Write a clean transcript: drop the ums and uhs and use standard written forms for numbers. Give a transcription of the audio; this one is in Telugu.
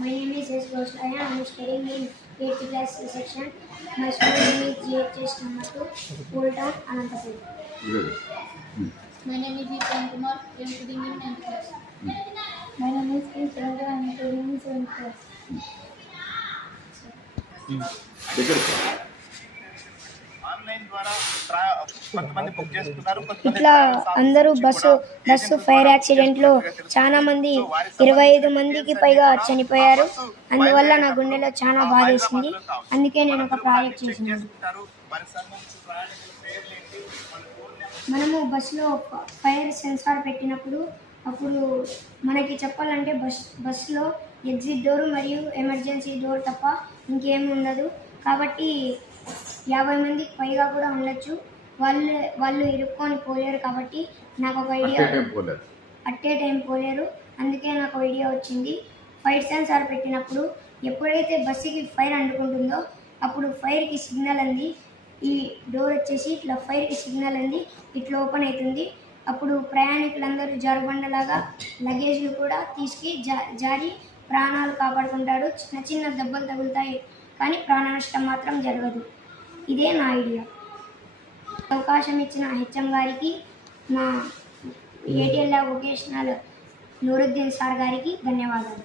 My name is S. Goshlaya. I am studying in 8th class section. My school name is GHS number 2, Old Town, Anantapur. Good. My name is Vipan Kumar. I am studying in 9th class. My name is K. Surendra. I am studying in 7th class. ఇట్లా అందరూ బస్సు ఫైర్ యాక్సిడెంట్లో చాలా మంది 25 మందికి పైగా చనిపోయారు. అందువల్ల నా గుండెలో చాలా బాధేసింది. అందుకే నేను ఒక ప్రాజెక్ట్ చేసినాను. మనము బస్సులో ఫైర్ సెన్సార్ పెట్టినప్పుడు అప్పుడు మనకి చెప్పాలంటే బస్సులో ఎగ్జిట్ డోర్ మరియు ఎమర్జెన్సీ డోర్ తప్ప ఇంకేమీ ఉండదు. కాబట్టి 50 మందికి పైగా కూడా ఉండొచ్చు. వాళ్ళు ఇరుక్కొని పోలేరు. కాబట్టి నాకు ఒక ఐడియా, అట్టే టైం పోలేరు. అందుకే నాకు ఐడియా వచ్చింది. ఫైర్ సెన్సార్ పెట్టినప్పుడు ఎప్పుడైతే బస్సుకి ఫైర్ అంటుకుంటుందో అప్పుడు ఫైర్కి సిగ్నల్ అంది. ఈ డోర్ వచ్చేసి ఇట్లా ఫైర్కి సిగ్నల్ అంది ఇట్లా ఓపెన్ అవుతుంది. అప్పుడు ప్రయాణికులందరూ జారుబండలాగా లగేజ్లు కూడా తీసుకు జారి ప్రాణాలు కాపాడుకుంటాడు. చిన్న చిన్న దెబ్బలు తగులుతాయి కానీ ప్రాణ నష్టం మాత్రం జరగదు. ఇదే నా ఐడియా. అవకాశం ఇచ్చిన హెచ్ఎం గారికి, నా ఏటీఎల్ వొకేషనల్ నూరుద్దీన్ సార్ గారికి ధన్యవాదాలు.